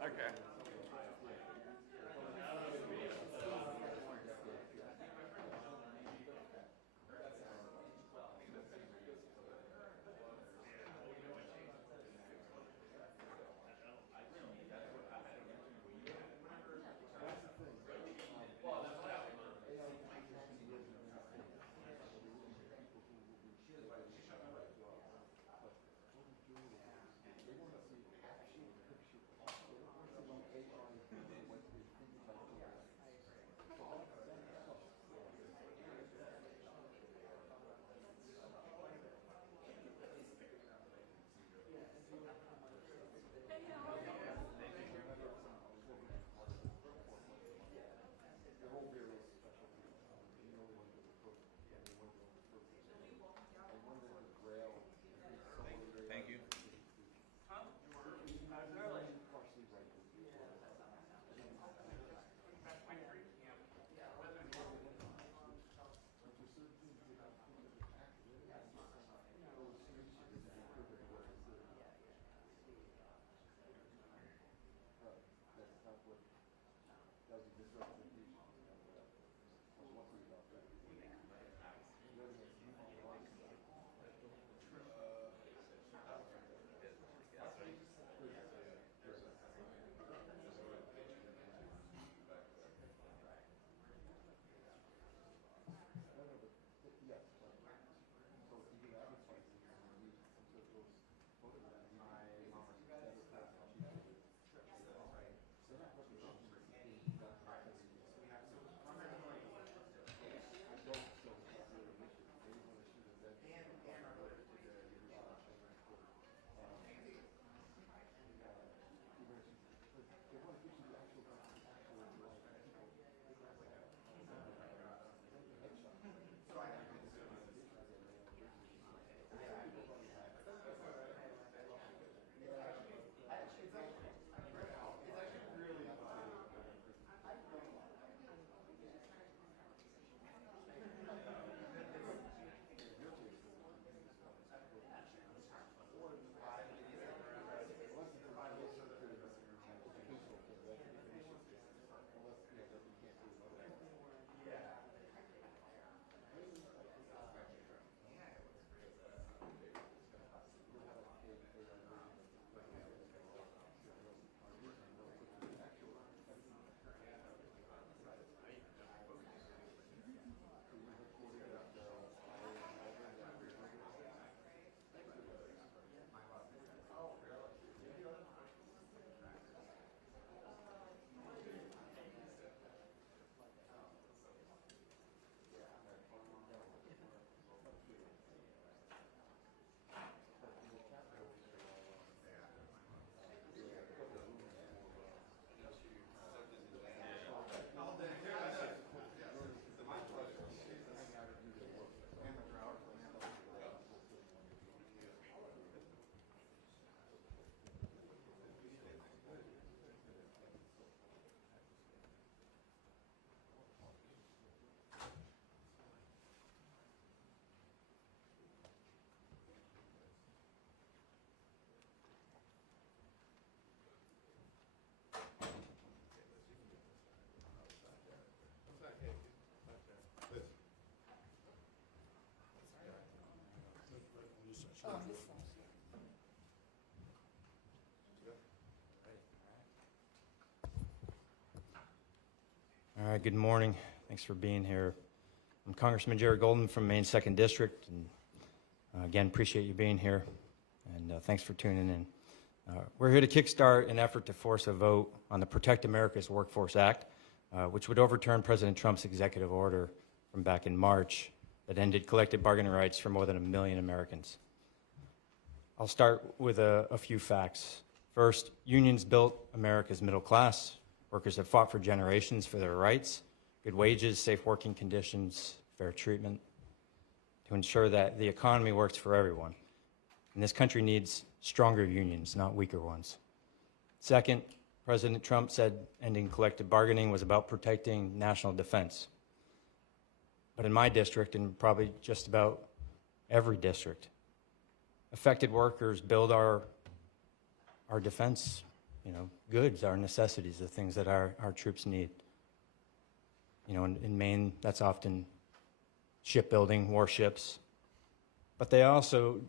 Okay. Thank you. All right, good morning. Thanks for being here. I'm Congressman Jerry Golden from Maine's 2nd District, and again, appreciate you being here, and thanks for tuning in. We're here to kickstart an effort to force a vote on the Protect America's Workforce Act, which would overturn President Trump's executive order from back in March that ended collective bargaining rights for more than 1 million Americans. I'll start with a few facts. First, unions built America's middle class. Workers have fought for generations for their rights, good wages, safe working conditions, fair treatment, to ensure that the economy works for everyone. And this country needs stronger unions, not weaker ones. Second, President Trump said ending collective bargaining was about protecting national defense. But in my district, and probably just about every district, affected workers build our defense, goods, our necessities, the things that our troops need. In Maine, that's often shipbuilding, warships. But they also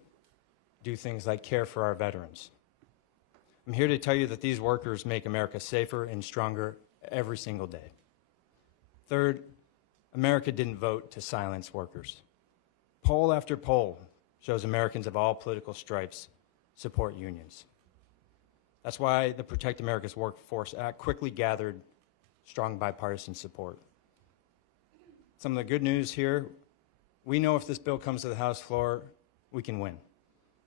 do things like care for our veterans. I'm here to tell you that these workers make America safer and stronger every single day. Third, America didn't vote to silence workers. Poll after poll shows Americans of all political stripes support unions. That's why the Protect America's Workforce Act quickly gathered strong bipartisan support. Some of the good news here, we know if this bill comes to the House floor, we can win.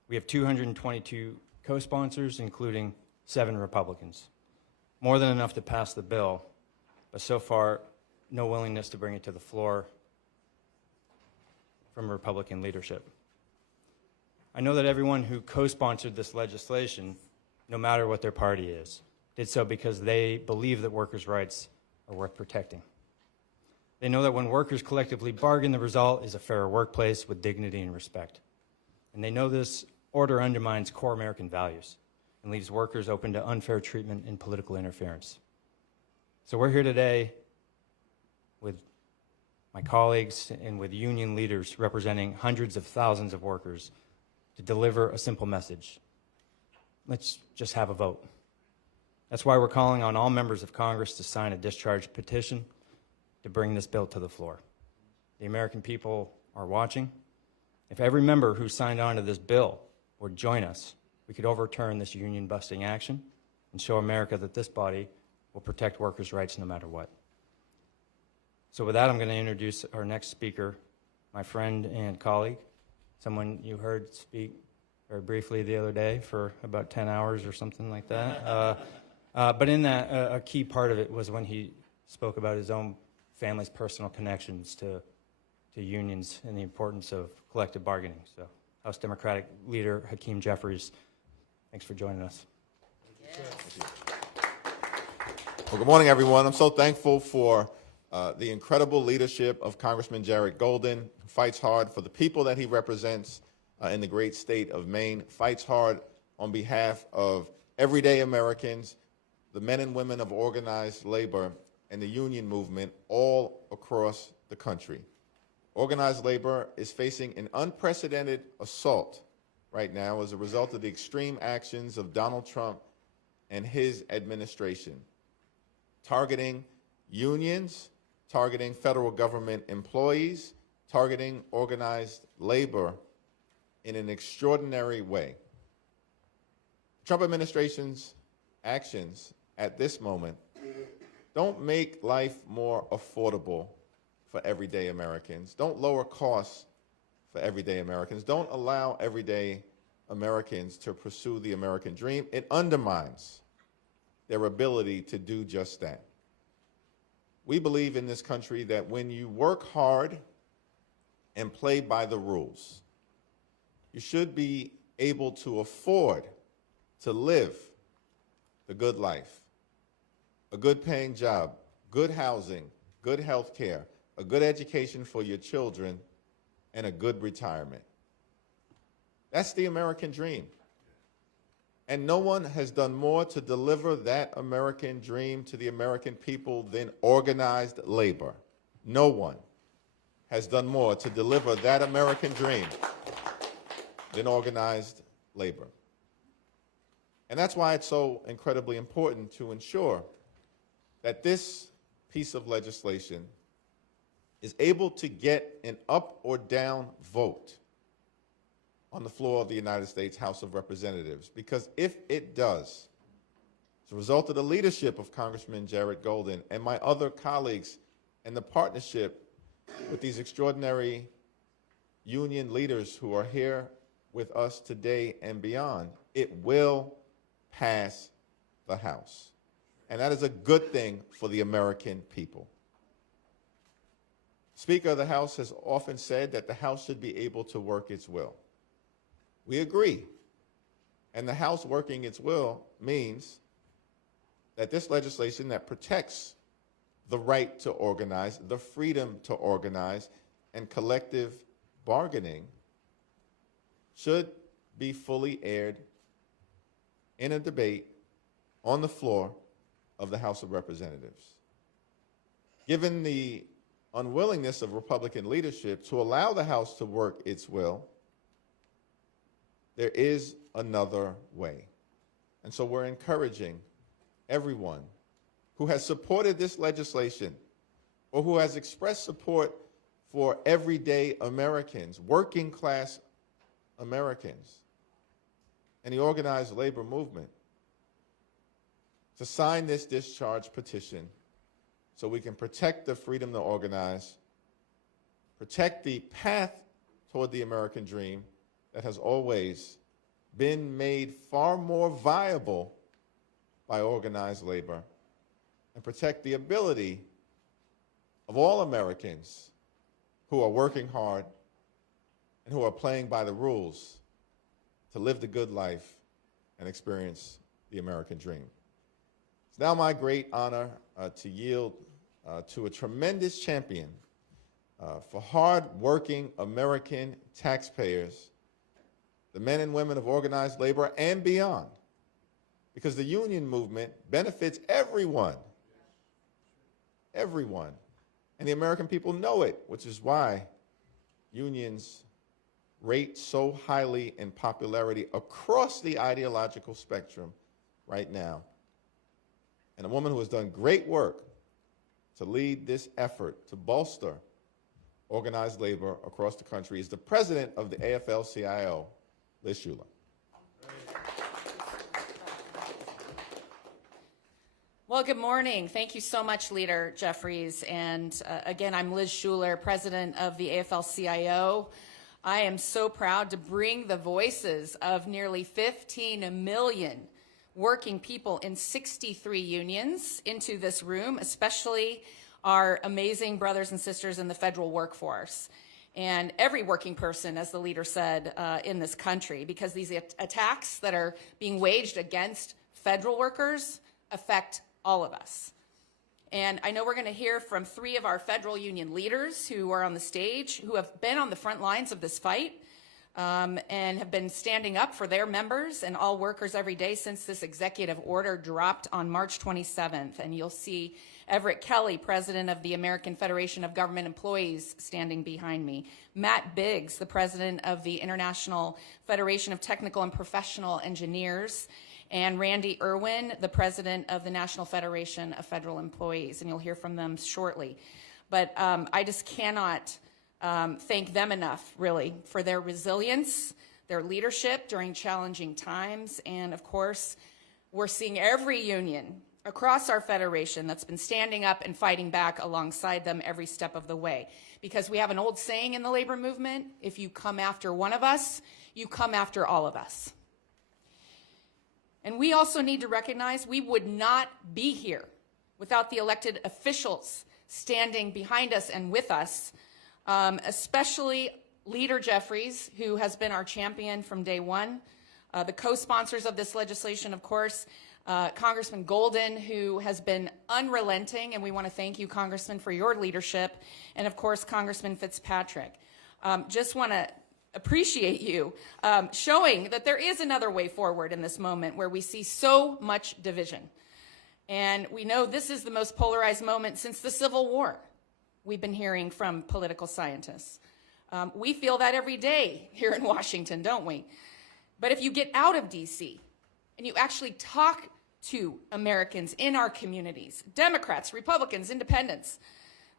We have 222 co-sponsors, including 7 Republicans. More than enough to pass the bill, but so far, no willingness to bring it to the floor from Republican leadership. I know that everyone who co-sponsored this legislation, no matter what their party is, did so because they believe that workers' rights are worth protecting. They know that when workers collectively bargain, the result is a fairer workplace with dignity and respect. And they know this order undermines core American values and leaves workers open to unfair treatment and political interference. So we're here today with my colleagues and with union leaders representing hundreds of thousands of workers to deliver a simple message. Let's just have a vote. That's why we're calling on all members of Congress to sign a discharge petition to bring this bill to the floor. The American people are watching. If every member who signed on to this bill would join us, we could overturn this union-busting action and show America that this body will protect workers' rights no matter what. So with that, I'm going to introduce our next speaker, my friend and colleague, someone you heard speak very briefly the other day for about 10 hours or something like that. But in that, a key part of it was when he spoke about his own family's personal connections to unions and the importance of collective bargaining. So House Democratic Leader Hakeem Jeffries, thanks for joining us. Well, good morning, everyone. I'm so thankful for the incredible leadership of Congressman Jared Golden, who fights hard for the people that he represents in the great state of Maine, fights hard on behalf of everyday Americans, the men and women of organized labor, and the union movement all across the country. Organized labor is facing an unprecedented assault right now as a result of the extreme actions of Donald Trump and his administration, targeting unions, targeting federal government employees, targeting organized labor in an extraordinary way. The Trump administration's actions at this moment don't make life more affordable for everyday Americans. Don't lower costs for everyday Americans. Don't allow everyday Americans to pursue the American dream. It undermines their ability to do just that. We believe in this country that when you work hard and play by the rules, you should be able to afford to live the good life, a good paying job, good housing, good health care, a good education for your children, and a good retirement. That's the American dream. And no one has done more to deliver that American dream to the American people than organized labor. No one has done more to deliver that American dream than organized labor. And that's why it's so incredibly important to ensure that this piece of legislation is able to get an up or down vote on the floor of the United States House of Representatives. Because if it does, as a result of the leadership of Congressman Jared Golden and my other colleagues and the partnership with these extraordinary union leaders who are here with us today and beyond, it will pass the House. And that is a good thing for the American people. Speaker of the House has often said that the House should be able to work its will. We agree. And the House working its will means that this legislation that protects the right to organize, the freedom to organize, and collective bargaining should be fully aired in a debate on the floor of the House of Representatives. Given the unwillingness of Republican leadership to allow the House to work its will, there is another way. And so we're encouraging everyone who has supported this legislation or who has expressed support for everyday Americans, working class Americans, and the organized labor movement to sign this discharge petition so we can protect the freedom to organize, protect the path toward the American dream that has always been made far more viable by organized labor, and protect the ability of all Americans who are working hard and who are playing by the rules to live the good life and experience the American dream. It's now my great honor to yield to a tremendous champion for hard-working American taxpayers, the men and women of organized labor and beyond, because the union movement benefits everyone, everyone. And the American people know it, which is why unions rate so highly in popularity across the ideological spectrum right now. And a woman who has done great work to lead this effort to bolster organized labor across the country is the president of the AFL-CIO, Liz Shuler. Well, good morning. Thank you so much, Leader Jeffries. And again, I'm Liz Shuler, president of the AFL-CIO. I am so proud to bring the voices of nearly 15 million working people in 63 unions into this room, especially our amazing brothers and sisters in the federal workforce. And every working person, as the leader said, in this country, because these attacks that are being waged against federal workers affect all of us. And I know we're going to hear from 3 of our federal union leaders who are on the stage, who have been on the front lines of this fight and have been standing up for their members and all workers every day since this executive order dropped on March 27th. And you'll see Everett Kelly, president of the American Federation of Government Employees, standing behind me. Matt Biggs, the president of the International Federation of Technical and Professional Engineers. And Randy Irwin, the president of the National Federation of Federal Employees. And you'll hear from them shortly. But I just cannot thank them enough, really, for their resilience, their leadership during challenging times. And of course, we're seeing every union across our federation that's been standing up and fighting back alongside them every step of the way. Because we have an old saying in the labor movement, if you come after one of us, you come after all of us. And we also need to recognize we would not be here without the elected officials standing behind us and with us, especially Leader Jeffries, who has been our champion from day one. The co-sponsors of this legislation, of course, Congressman Golden, who has been unrelenting, and we want to thank you, Congressman, for your leadership, and of course, Congressman Fitzpatrick. Just want to appreciate you showing that there is another way forward in this moment where we see so much division. And we know this is the most polarized moment since the Civil War. We've been hearing from political scientists. We feel that every day here in Washington, don't we? But if you get out of DC and you actually talk to Americans in our communities, Democrats, Republicans, Independents,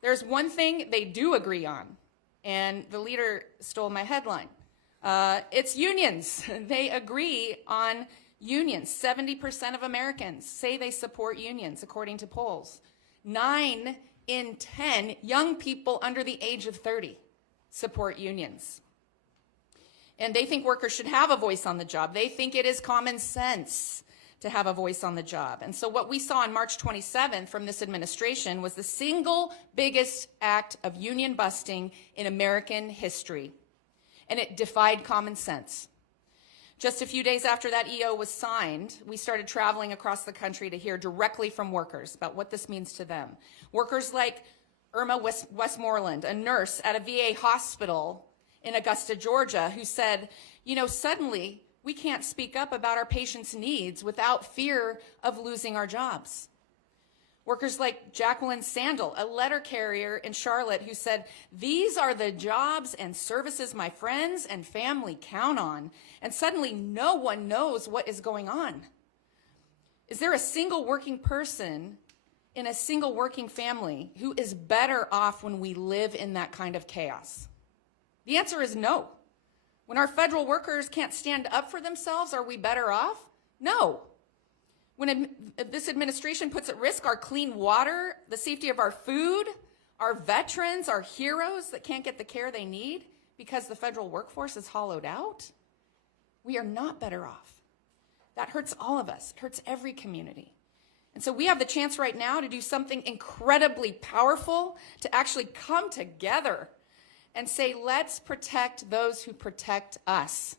there's one thing they do agree on. And the leader stole my headline. It's unions. They agree on unions. 70% of Americans say they support unions, according to polls. 9 in 10 young people under the age of 30 support unions. And they think workers should have a voice on the job. They think it is common sense to have a voice on the job. And so what we saw on March 27th from this administration was the single biggest act of union busting in American history. And it defied common sense. Just a few days after that EO was signed, we started traveling across the country to hear directly from workers about what this means to them. Workers like Irma Westmoreland, a nurse at a VA hospital in Augusta, Georgia, who said, you know, suddenly we can't speak up about our patients' needs without fear of losing our jobs. Workers like Jacqueline Sandel, a letter carrier in Charlotte, who said, these are the jobs and services my friends and family count on, and suddenly no one knows what is going on. Is there a single working person in a single working family who is better off when we live in that kind of chaos? The answer is no. When our federal workers can't stand up for themselves, are we better off? No. When this administration puts at risk our clean water, the safety of our food, our veterans, our heroes that can't get the care they need because the federal workforce is hollowed out, we are not better off. That hurts all of us. It hurts every community. And so we have the chance right now to do something incredibly powerful, to actually come together and say, let's protect those who protect us.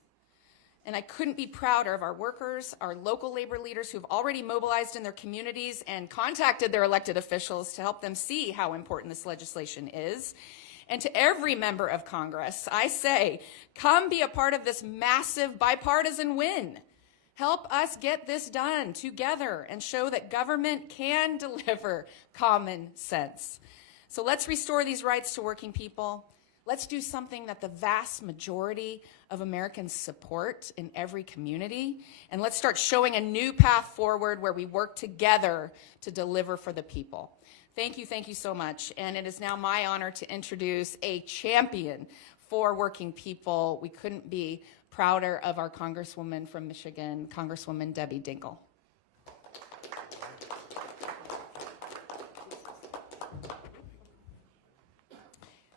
And I couldn't be prouder of our workers, our local labor leaders who've already mobilized in their communities and contacted their elected officials to help them see how important this legislation is. And to every member of Congress, I say, come be a part of this massive bipartisan win. Help us get this done together and show that government can deliver common sense. So let's restore these rights to working people. Let's do something that the vast majority of Americans support in every community. And let's start showing a new path forward where we work together to deliver for the people. Thank you so much. And it is now my honor to introduce a champion for working people. We couldn't be prouder of our Congresswoman from Michigan, Congresswoman Debbie Dingell.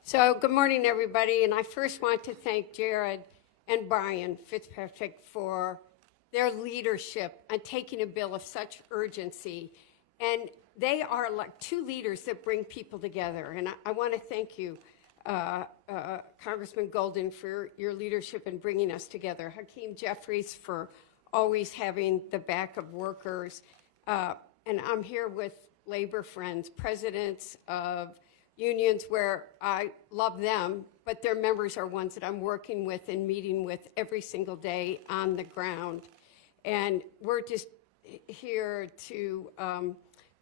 So good morning, everybody, and I first want to thank Jared and Brian Fitzpatrick for their leadership on taking a bill of such urgency. And they are like two leaders that bring people together. And I want to thank you, Congressman Golden, for your leadership in bringing us together. Hakeem Jeffries for always having the back of workers. And I'm here with labor friends, presidents of unions where I love them, but their members are ones that I'm working with and meeting with every single day on the ground. And we're just here to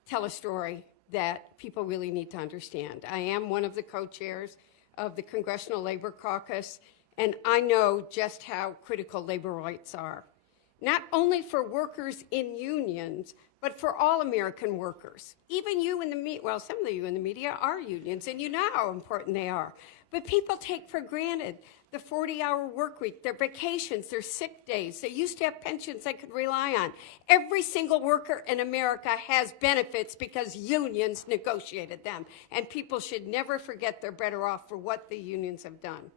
tell a story that people really need to understand. I am one of the co-chairs of the Congressional Labor Caucus, and I know just how critical labor rights are, not only for workers in unions, but for all American workers. Even you in the media, well, some of you in the media are unions, and you know how important they are. But people take for granted the 40-hour work week, their vacations, their sick days. They used to have pensions they could rely on. Every single worker in America has benefits because unions negotiated them, and people should never forget they're better off for what the unions have done.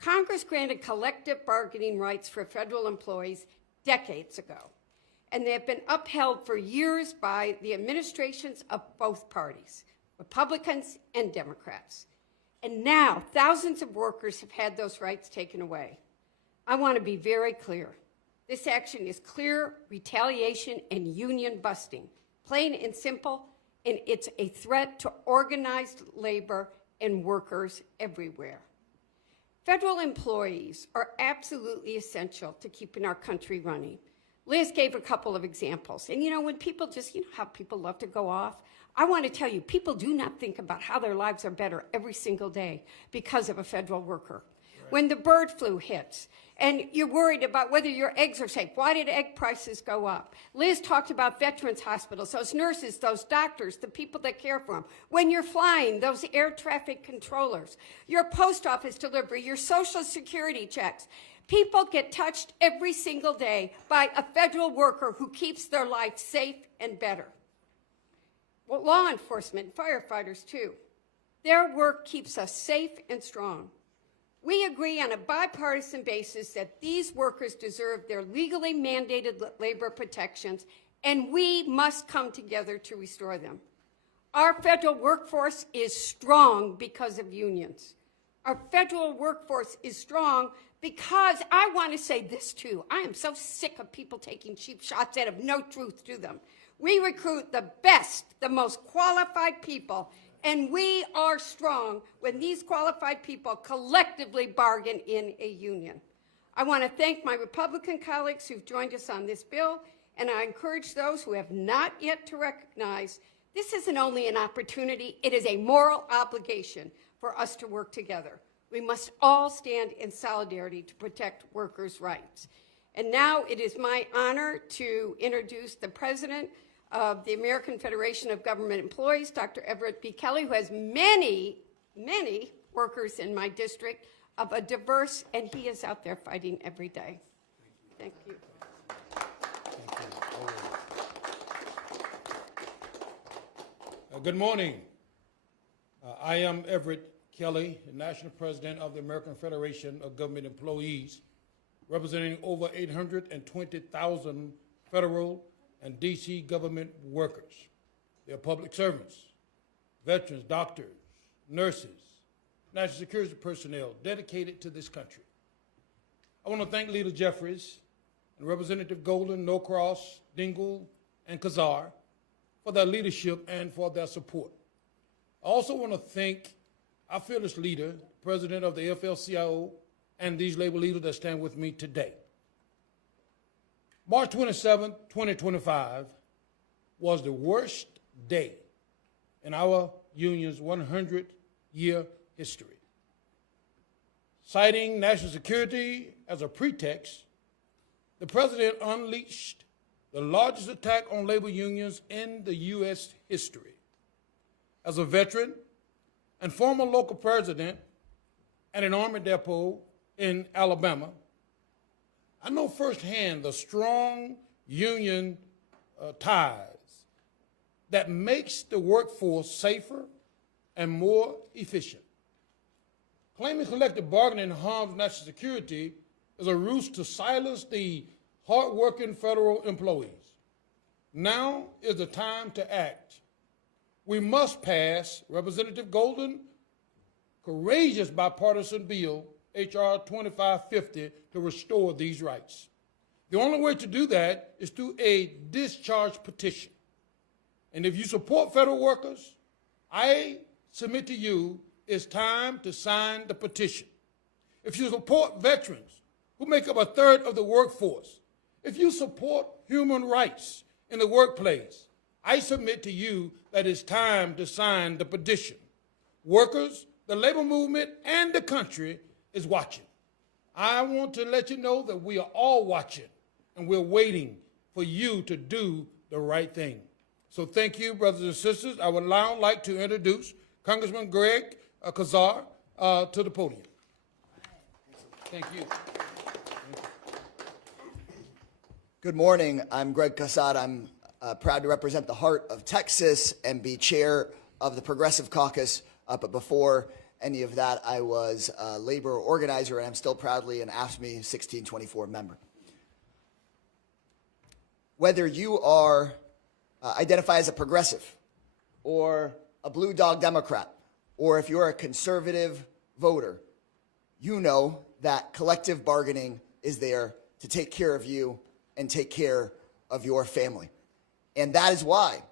Congress granted collective bargaining rights for federal employees decades ago, and they have been upheld for years by the administrations of both parties, Republicans and Democrats. And now thousands of workers have had those rights taken away. I want to be very clear. This action is clear retaliation and union busting, plain and simple, and it's a threat to organized labor and workers everywhere. Federal employees are absolutely essential to keeping our country running. Liz gave a couple of examples. And you know, when people just, you know how people love to go off? I want to tell you, people do not think about how their lives are better every single day because of a federal worker. Right. When the bird flu hits and you're worried about whether your eggs are safe, why did egg prices go up? Liz talked about veterans hospitals, those nurses, those doctors, the people that care for them. When you're flying, those air traffic controllers, your post office delivery, your Social Security checks. People get touched every single day by a federal worker who keeps their life safe and better. Well, law enforcement, firefighters too. Their work keeps us safe and strong. We agree on a bipartisan basis that these workers deserve their legally mandated labor protections, and we must come together to restore them. Our federal workforce is strong because of unions. Our federal workforce is strong because I want to say this too. I am so sick of people taking cheap shots that have no truth to them. We recruit the best, the most qualified people, and we are strong when these qualified people collectively bargain in a union. I want to thank my Republican colleagues who've joined us on this bill, and I encourage those who have not yet to recognize this isn't only an opportunity, it is a moral obligation for us to work together. We must all stand in solidarity to protect workers' rights. And now it is my honor to introduce the president of the American Federation of Government Employees, Dr. Everett B. Kelly, who has many, many workers in my district of a diverse, and he is out there fighting every day. Thank you. Good morning. I am Everett Kelly, the National President of the American Federation of Government Employees, representing over 820,000 federal and D.C. government workers. They are public servants, veterans, doctors, nurses, national security personnel dedicated to this country. I want to thank Leader Jeffries and Representative Golden, Norcross, Dingell, and Kazar for their leadership and for their support. I also want to thank our fearless leader, President of the AFL-CIO, and these labor leaders that stand with me today. March 27, 2025 was the worst day in our union's 100-year history. Citing national security as a pretext, the president unleashed the largest attack on labor unions in the U.S. history. As a veteran and former local president at an Army depot in Alabama, I know firsthand the strong union ties that makes the workforce safer and more efficient. Claiming collective bargaining harms national security is a ruse to silence the hard-working federal employees. Now is the time to act. We must pass Representative Golden's courageous bipartisan bill, H.R. 2550, to restore these rights. The only way to do that is through a discharge petition. And if you support federal workers, I submit to you it's time to sign the petition. If you support veterans, who make up a third of the workforce, if you support human rights in the workplace, I submit to you that it's time to sign the petition. Workers, the labor movement, and the country is watching. I want to let you know that we are all watching, and we're waiting for you to do the right thing. So thank you, brothers and sisters. I would now like to introduce Congressman Greg Kazar to the podium. Thank you. Good morning. I'm Greg Casad. I'm proud to represent the heart of Texas and be chair of the Progressive Caucus. But before any of that, I was a labor organizer, and I'm still proudly an AFSCME 1624 member. Whether you are identify as a progressive or a blue dog Democrat, or if you're a conservative voter, you know that collective bargaining is there to take care of you and take care of your family. And that is why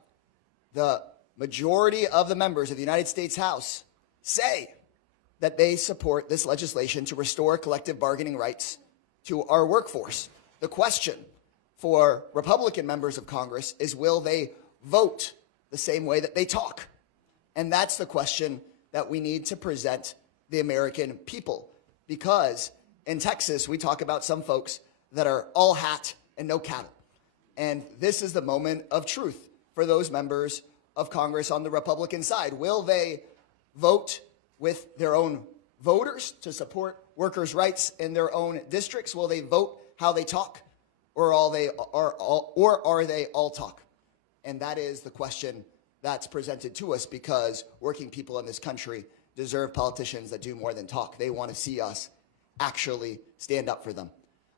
the majority of the members of the United States House say that they support this legislation to restore collective bargaining rights to our workforce. The question for Republican members of Congress is, will they vote the same way that they talk? And that's the question that we need to present the American people, because in Texas, we talk about some folks that are all hat and no cattle. And this is the moment of truth for those members of Congress on the Republican side. Will they vote with their own voters to support workers' rights in their own districts? Will they vote how they talk, or are they all talk? And that is the question that's presented to us, because working people in this country deserve politicians that do more than talk. They want to see us actually stand up for them.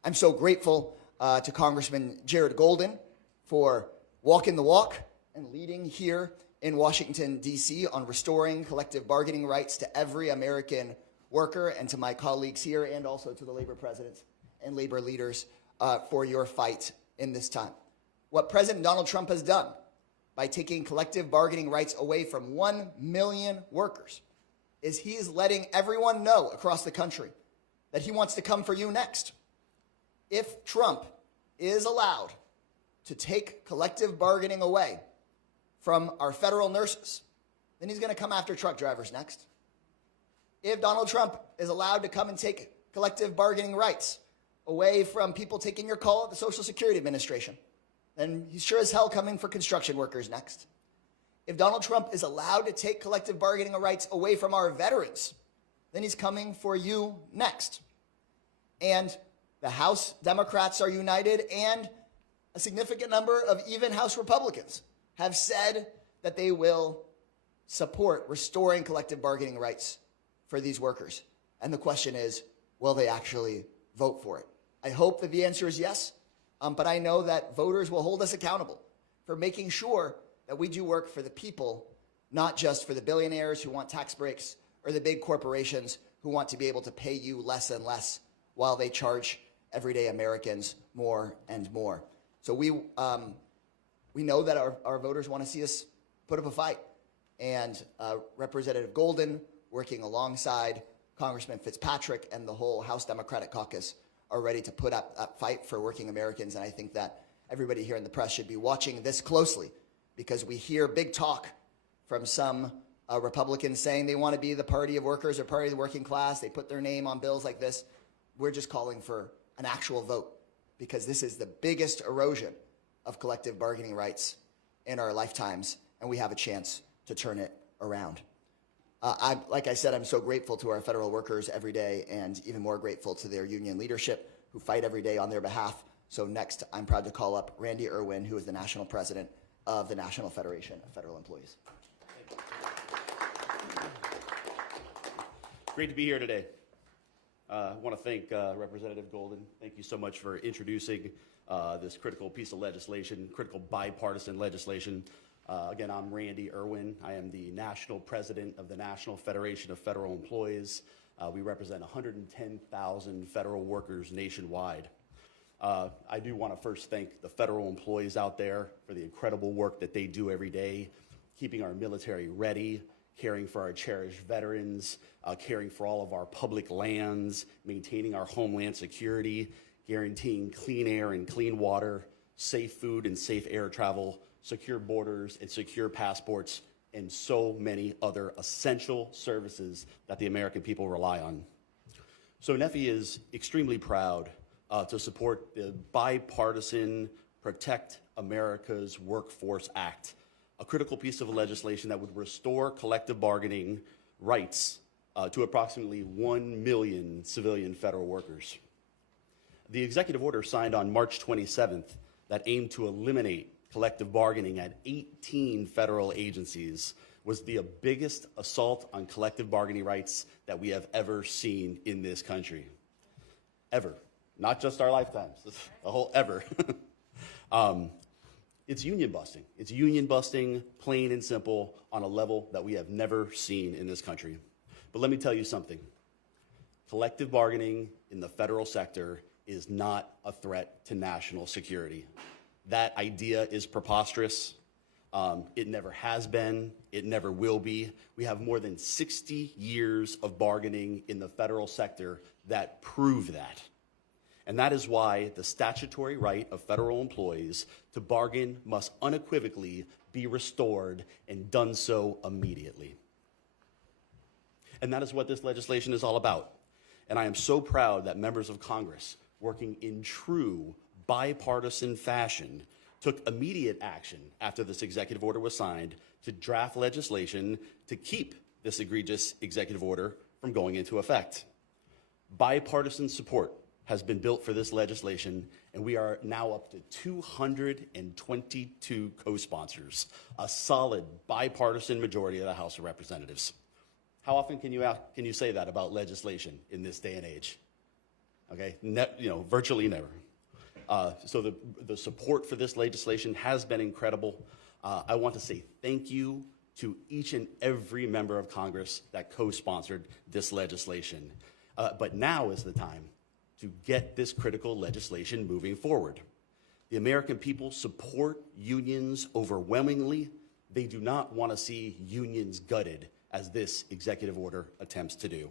I'm so grateful to Congressman Jared Golden for walking the walk and leading here in Washington, D.C. on restoring collective bargaining rights to every American worker, and to my colleagues here, and also to the labor presidents and labor leaders for your fight in this time. What President Donald Trump has done by taking collective bargaining rights away from 1 million workers is he is letting everyone know across the country that he wants to come for you next. If Trump is allowed to take collective bargaining away from our federal nurses, then he's going to come after truck drivers next. If Donald Trump is allowed to come and take collective bargaining rights away from people taking your call at the Social Security Administration, then he's sure as hell coming for construction workers next. If Donald Trump is allowed to take collective bargaining rights away from our veterans, then he's coming for you next. And the House Democrats are united, and a significant number of even House Republicans have said that they will support restoring collective bargaining rights for these workers. And the question is, will they actually vote for it? I hope that the answer is yes, but I know that voters will hold us accountable for making sure that we do work for the people, not just for the billionaires who want tax breaks or the big corporations who want to be able to pay you less and less while they charge everyday Americans more and more. So we know that our voters want to see us put up a fight. And Representative Golden, working alongside Congressman Fitzpatrick and the whole House Democratic Caucus, are ready to put up that fight for working Americans. And I think that everybody here in the press should be watching this closely, because we hear big talk from some Republicans saying they want to be the party of workers or party of the working class. They put their name on bills like this. We're just calling for an actual vote, because this is the biggest erosion of collective bargaining rights in our lifetimes, and we have a chance to turn it around. Like I said, I'm so grateful to our federal workers every day, and even more grateful to their union leadership who fight every day on their behalf. So next, I'm proud to call up Randy Irwin, who is the national president of the National Federation of Federal Employees. Great to be here today. I want to thank Representative Golden. Thank you so much for introducing this critical piece of legislation, critical bipartisan legislation. Again, I'm Randy Irwin. I am the national president of the National Federation of Federal Employees. We represent 110,000 federal workers nationwide. I do want to first thank the federal employees out there for the incredible work that they do every day, keeping our military ready, caring for our cherished veterans, caring for all of our public lands, maintaining our homeland security, guaranteeing clean air and clean water, safe food and safe air travel, secure borders and secure passports, and so many other essential services that the American people rely on. So NEFI is extremely proud to support the bipartisan Protect America's Workforce Act, a critical piece of legislation that would restore collective bargaining rights to approximately 1 million civilian federal workers. The executive order signed on March 27th that aimed to eliminate collective bargaining at 18 federal agencies was the biggest assault on collective bargaining rights that we have ever seen in this country. Ever. Not just our lifetimes, the whole ever. It's union busting. It's union busting, plain and simple, on a level that we have never seen in this country. But let me tell you something. Collective bargaining in the federal sector is not a threat to national security. That idea is preposterous. It never has been. It never will be. We have more than 60 years of bargaining in the federal sector that prove that. And that is why the statutory right of federal employees to bargain must unequivocally be restored, and done so immediately. And that is what this legislation is all about. And I am so proud that members of Congress, working in true bipartisan fashion, took immediate action after this executive order was signed to draft legislation to keep this egregious executive order from going into effect. Bipartisan support has been built for this legislation, and we are now up to 222 co-sponsors, a solid bipartisan majority of the House of Representatives. How often can you say that about legislation in this day and age? Okay, virtually never. So the support for this legislation has been incredible. I want to say thank you to each and every member of Congress that co-sponsored this legislation. But now is the time to get this critical legislation moving forward. The American people support unions overwhelmingly. They do not want to see unions gutted, as this executive order attempts to do.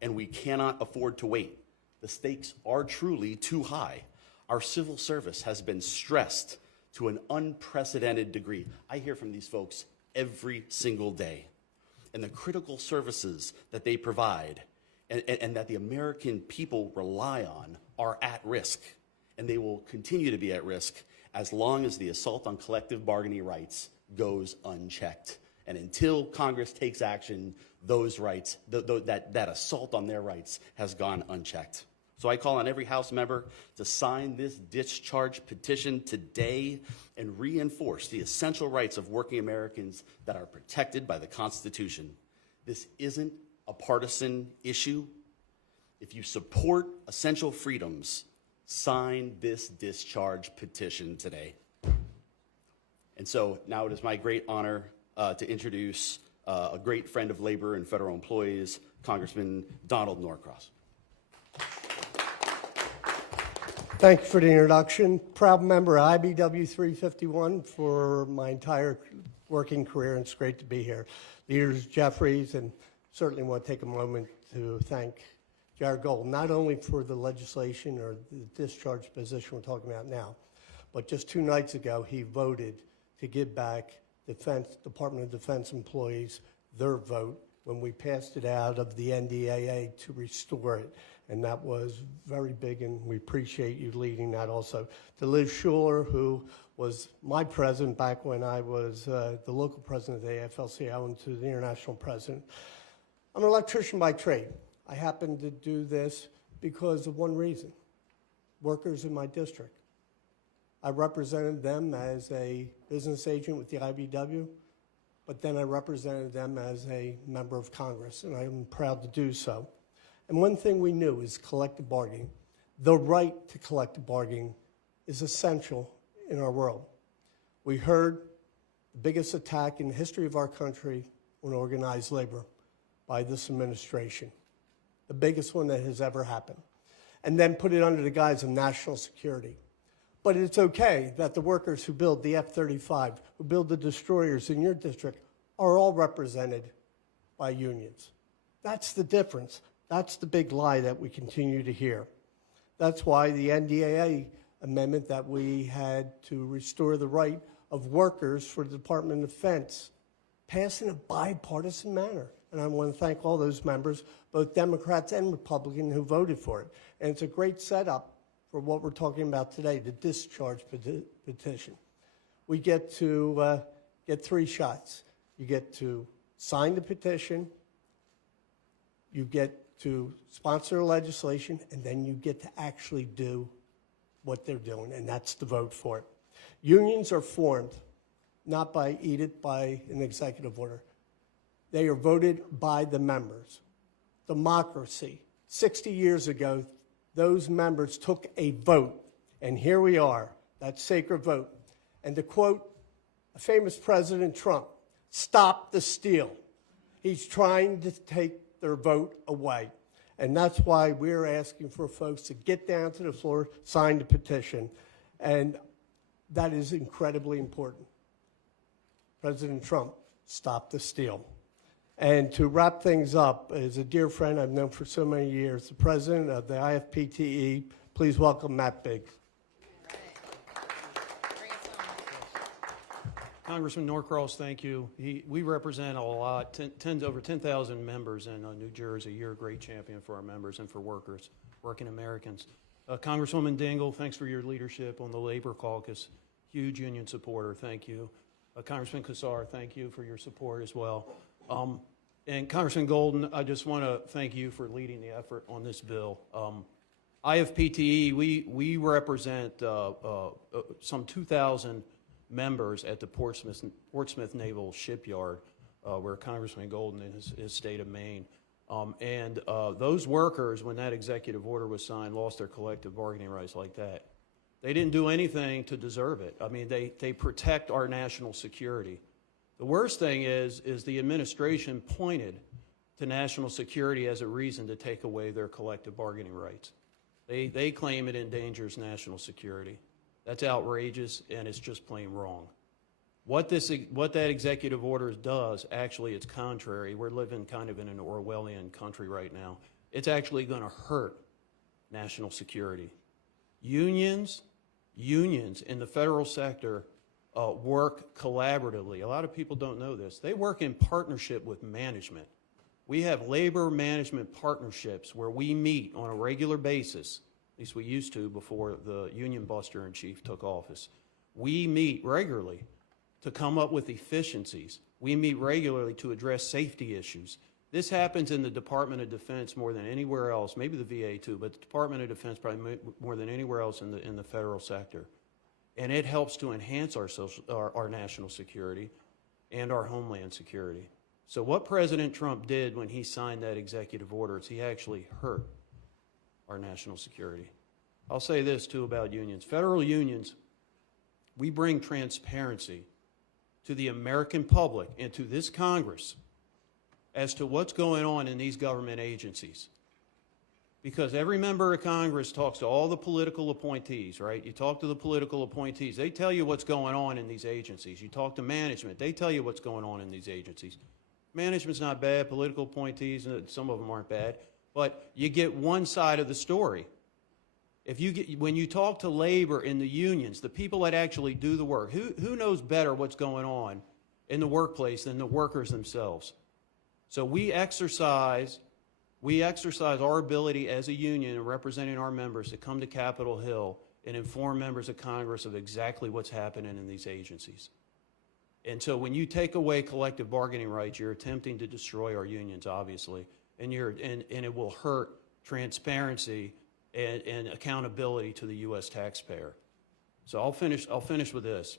And we cannot afford to wait. The stakes are truly too high. Our civil service has been stressed to an unprecedented degree. I hear from these folks every single day. And the critical services that they provide and that the American people rely on are at risk. And they will continue to be at risk as long as the assault on collective bargaining rights goes unchecked. And until Congress takes action, those rights, that assault on their rights has gone unchecked. So I call on every House member to sign this discharge petition today and reinforce the essential rights of working Americans that are protected by the Constitution. This isn't a partisan issue. If you support essential freedoms, sign this discharge petition today. And so now it is my great honor to introduce a great friend of labor and federal employees, Congressman Donald Norcross. Thank you for the introduction. Proud member of IBW 351 for my entire working career, and it's great to be here. Leaders Jeffries, and certainly want to take a moment to thank Jared Golden, not only for the legislation or the discharge position we're talking about now, but just 2 nights ago he voted to give back Department of Defense employees their vote when we passed it out of the NDAA to restore it. And that was very big, and we appreciate you leading that also. To Liz Schuler, who was my president back when I was the local president of the AFL-CIO, and to the international president. I'm an electrician by trade. I happen to do this because of one reason: workers in my district. I represented them as a business agent with the IBW, but then I represented them as a member of Congress, and I'm proud to do so. And one thing we knew is collective bargaining. The right to collective bargaining is essential in our world. We heard the biggest attack in the history of our country on organized labor by this administration, the biggest one that has ever happened, and then put it under the guise of national security. But it's okay that the workers who build the F-35, who build the destroyers in your district, are all represented by unions. That's the difference. That's the big lie that we continue to hear. That's why the NDAA amendment that we had to restore the right of workers for the Department of Defense passed in a bipartisan manner. And I want to thank all those members, both Democrats and Republicans, who voted for it. And it's a great setup for what we're talking about today, the discharge petition. We get to get 3 shots. You get to sign the petition, you get to sponsor legislation, and then you get to actually do what they're doing, and that's to vote for it. Unions are formed not by edict, by an executive order. They are voted by the members. Democracy. 60 years ago, those members took a vote, and here we are, that sacred vote. And to quote a famous President Trump, "Stop the steal." He's trying to take their vote away. And that's why we're asking for folks to get down to the floor, sign the petition. And that is incredibly important. President Trump, stop the steal. And to wrap things up, as a dear friend I've known for so many years, the president of the IFPTE, please welcome Matt Biggs. Congressman Norcross, thank you. We represent a lot, over 10,000 members in New Jersey. You're a great champion for our members and for workers, working Americans. Congresswoman Dingell, thanks for your leadership on the Labor Caucus. Huge union supporter, thank you. Congressman Kassar, thank you for your support as well. And Congressman Golden, I just want to thank you for leading the effort on this bill. IFPTE, we represent some 2,000 members at the Portsmouth Naval Shipyard, where Congressman Golden is state of Maine. And those workers, when that executive order was signed, lost their collective bargaining rights like that. They didn't do anything to deserve it. I mean, they protect our national security. The worst thing is the administration pointed to national security as a reason to take away their collective bargaining rights. They claim it endangers national security. That's outrageous, and it's just plain wrong. What that executive order does, actually, it's contrary. We're living kind of in an Orwellian country right now. It's actually going to hurt national security. Unions in the federal sector work collaboratively. A lot of people don't know this. They work in partnership with management. We have labor management partnerships where we meet on a regular basis, at least we used to before the union buster in chief took office. We meet regularly to come up with efficiencies. We meet regularly to address safety issues. This happens in the Department of Defense more than anywhere else, maybe the VA too, but the Department of Defense probably more than anywhere else in the federal sector. And it helps to enhance our national security and our homeland security. So what President Trump did when he signed that executive order is he actually hurt our national security. I'll say this too about unions. Federal unions, we bring transparency to the American public and to this Congress as to what's going on in these government agencies. Because every member of Congress talks to all the political appointees, right? You talk to the political appointees, they tell you what's going on in these agencies. You talk to management, they tell you what's going on in these agencies. Management's not bad, political appointees, some of them aren't bad, but you get one side of the story. When you talk to labor in the unions, the people that actually do the work, who knows better what's going on in the workplace than the workers themselves? So we exercise our ability as a union and representing our members to come to Capitol Hill and inform members of Congress of exactly what's happening in these agencies. And so when you take away collective bargaining rights, you're attempting to destroy our unions, obviously, and it will hurt transparency and accountability to the U.S. taxpayer. So I'll finish with this.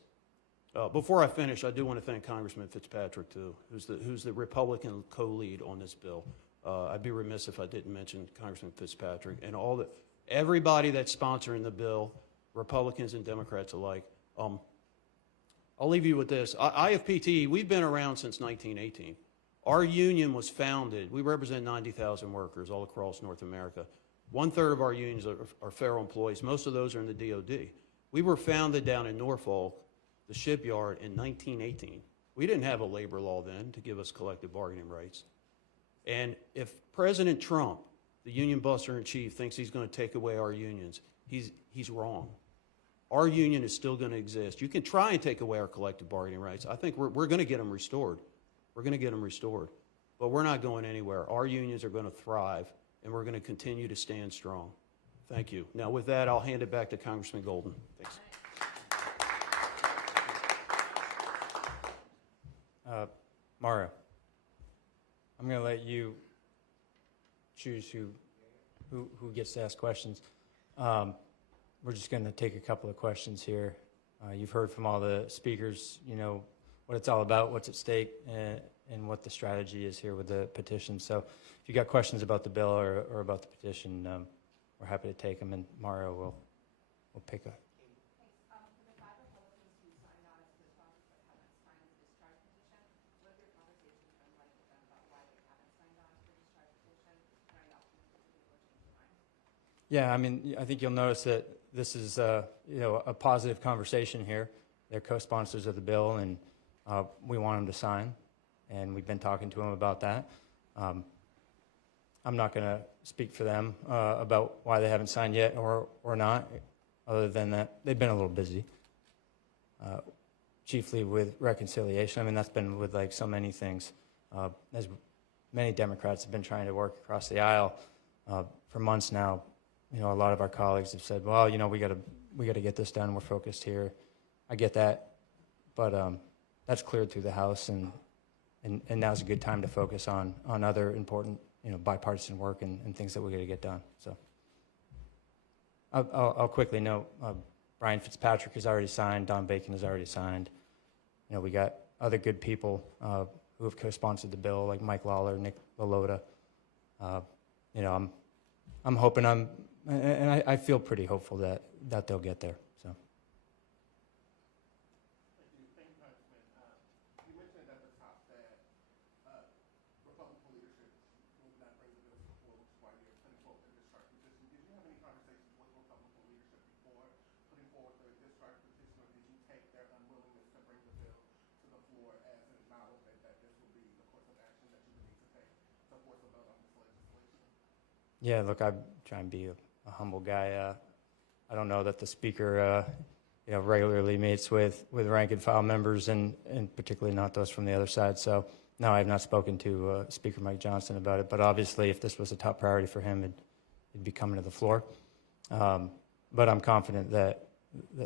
Before I finish, I do want to thank Congressman Fitzpatrick too, who's the Republican co-lead on this bill. I'd be remiss if I didn't mention Congressman Fitzpatrick and everybody that's sponsoring the bill, Republicans and Democrats alike. I'll leave you with this. IFPTE, we've been around since 1918. Our union was founded, we represent 90,000 workers all across North America. 1/3 of our unions are federal employees. Most of those are in the DOD. We were founded down in Norfolk, the shipyard, in 1918. We didn't have a labor law then to give us collective bargaining rights. And if President Trump, the union buster in chief, thinks he's going to take away our unions, he's wrong. Our union is still going to exist. You can try and take away our collective bargaining rights. I think we're going to get them restored. We're going to get them restored. But we're not going anywhere. Our unions are going to thrive, and we're going to continue to stand strong. Thank you. Now, with that, I'll hand it back to Congressman Golden. Thanks. Mario, I'm going to let you choose who gets to ask questions. We're just going to take a couple of questions here. You've heard from all the speakers, you know, what it's all about, what's at stake, and what the strategy is here with the petition. So if you got questions about the bill or about the petition, we're happy to take them, and Mario will pick up. Yeah, I mean, I think you'll notice that this is, you know, a positive conversation here. They're co-sponsors of the bill, and we want them to sign, and we've been talking to them about that. I'm not going to speak for them about why they haven't signed yet or not, other than that they've been a little busy, chiefly with reconciliation. I mean, that's been with like so many things. As many Democrats have been trying to work across the aisle for months now. You know, a lot of our colleagues have said, well, you know, we got to get this done. We're focused here. I get that, but that's cleared through the House, and and now's a good time to focus on other important, bipartisan work and things that we're going to get done. So I'll quickly note, Brian Fitzpatrick has already signed, Don Bacon has already signed. We got other good people who have co-sponsored the bill, like Mike Lawler, Nick Lalota. I'm hoping and I feel pretty hopeful that they'll get there. So. You mentioned at the top that Republican leadership will not bring the bill forward, which is why you're putting forward the discharge petition. Did you have any conversations with Republican leadership before putting forward the discharge petition, or did you take their unwillingness to bring the bill to the floor as an acknowledgement that this will be the course of action that you would need to take to force a vote on this legislation? Yeah, look, I try and be a humble guy. I don't know that the speaker, regularly meets with rank and file members, and particularly not those from the other side. So, no, I have not spoken to Speaker Mike Johnson about it. But obviously, if this was a top priority for him, it'd be coming to the floor. But I'm confident that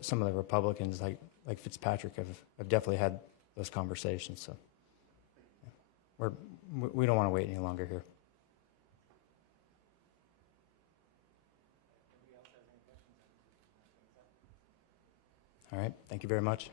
some of the Republicans, like Fitzpatrick, have definitely had those conversations. So, we don't want to wait any longer here. All right. Thank you very much.